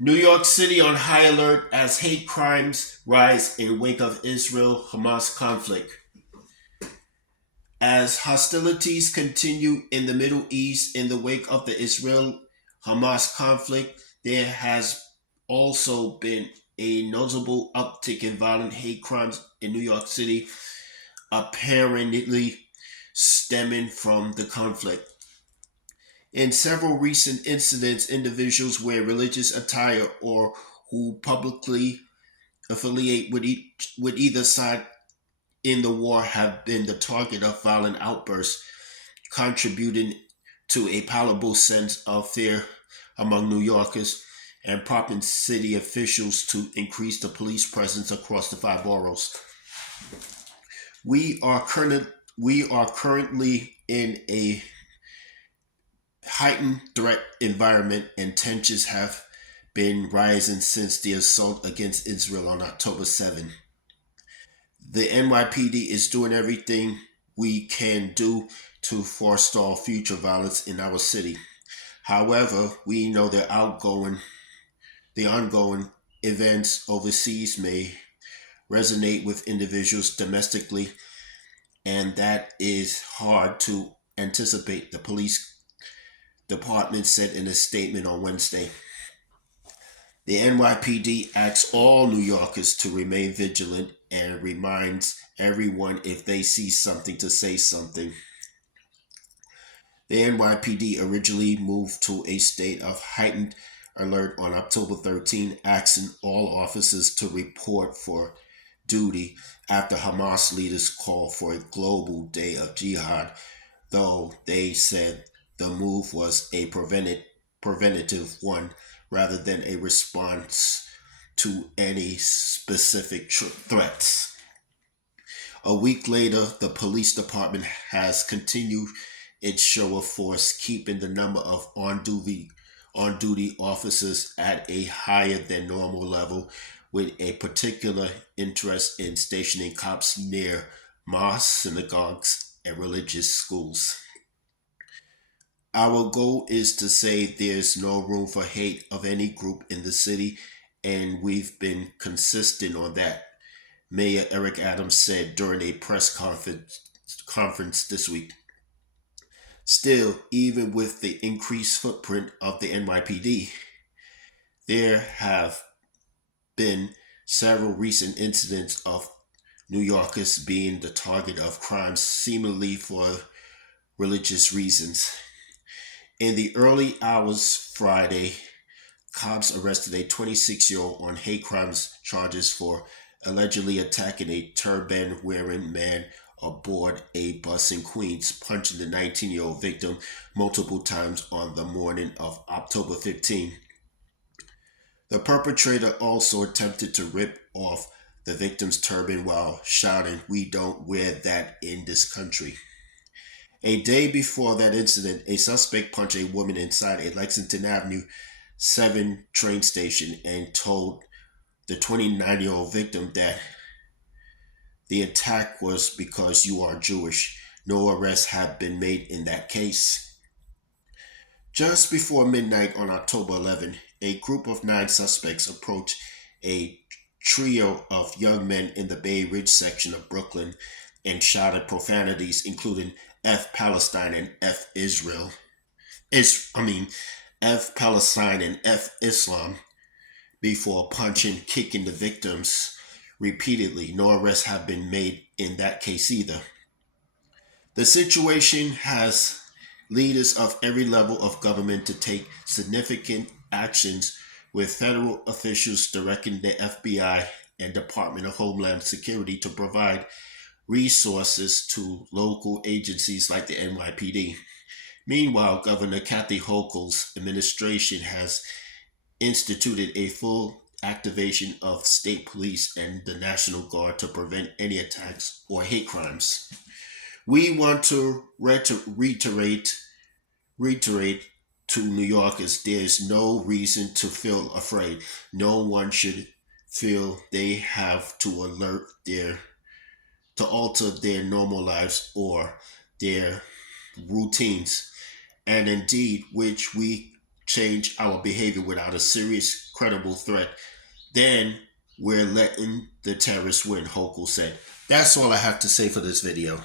New York City on high alert as hate crimes rise in wake of Israel-Hamas conflict. As hostilities continue in the Middle East in the wake of the Israel-Hamas conflict, there has also been a notable uptick in violent hate crimes in New York City, apparently stemming from the conflict. In several recent incidents, individuals wear religious attire or who publicly affiliate with either side in the war have been the target of violent outbursts, contributing to a palpable sense of fear among New Yorkers and prompting city officials to increase the police presence across the five boroughs. We are current, we are currently in a heightened threat environment, and tensions have been rising since the assault against Israel on October 7th. The NYPD is doing everything we can do to forestall future violence in our city. However, we know the ongoing events overseas may resonate with individuals domestically, and that is hard to anticipate, the police department said in a statement on Wednesday. The NYPD asks all New Yorkers to remain vigilant and reminds everyone if they see something to say something. The NYPD originally moved to a state of heightened alert on October 13, asking all officers to report for duty after Hamas leaders called for a global day of jihad, though they said the move was a preventative one rather than a response to any specific threats. A week later, the police department has continued its show of force, keeping the number of on duty officers at a higher than normal level, with a particular interest in stationing cops near mosques, synagogues, and religious schools. Our goal is to say there's no room for hate of any group in the city, and we've been consistent on that, Mayor Eric Adams said during a press conference this week. Still, even with the increased footprint of the NYPD, there have been several recent incidents of New Yorkers being the target of crimes seemingly for religious reasons. In the early hours Friday, cops arrested a 26-year-old on hate crimes charges for allegedly attacking a turban wearing man aboard a bus in Queens, punching the 19-year-old victim multiple times on the morning of October 15. The perpetrator also attempted to rip off the victim's turban while shouting, "We don't wear that in this country." A day before that incident, a suspect punched a woman inside a Lexington Avenue 7 train station and told the 29-year-old victim that the attack was because you are Jewish. No arrests have been made in that case. Just before midnight on October 11, a group of 9 suspects approached a trio of young men in the Bay Ridge section of Brooklyn and shouted profanities including F Palestine and F Israel. F Palestine and F Islam before punching, kicking the victims repeatedly. No arrests have been made in that case either. The situation has leaders of every level of government to take significant actions, with federal officials directing the FBI and Department of Homeland Security to provide resources to local agencies like the NYPD. Meanwhile, Governor Kathy Hochul's administration has instituted a full activation of state police and the National Guard to prevent any attacks or hate crimes. We want to reiterate to New Yorkers there's no reason to feel afraid. No one should feel they have to alter their normal lives or their routines, and indeed which we change our behavior without a serious credible threat, then we're letting the terrorists win, Hochul said. That's all I have to say for this video.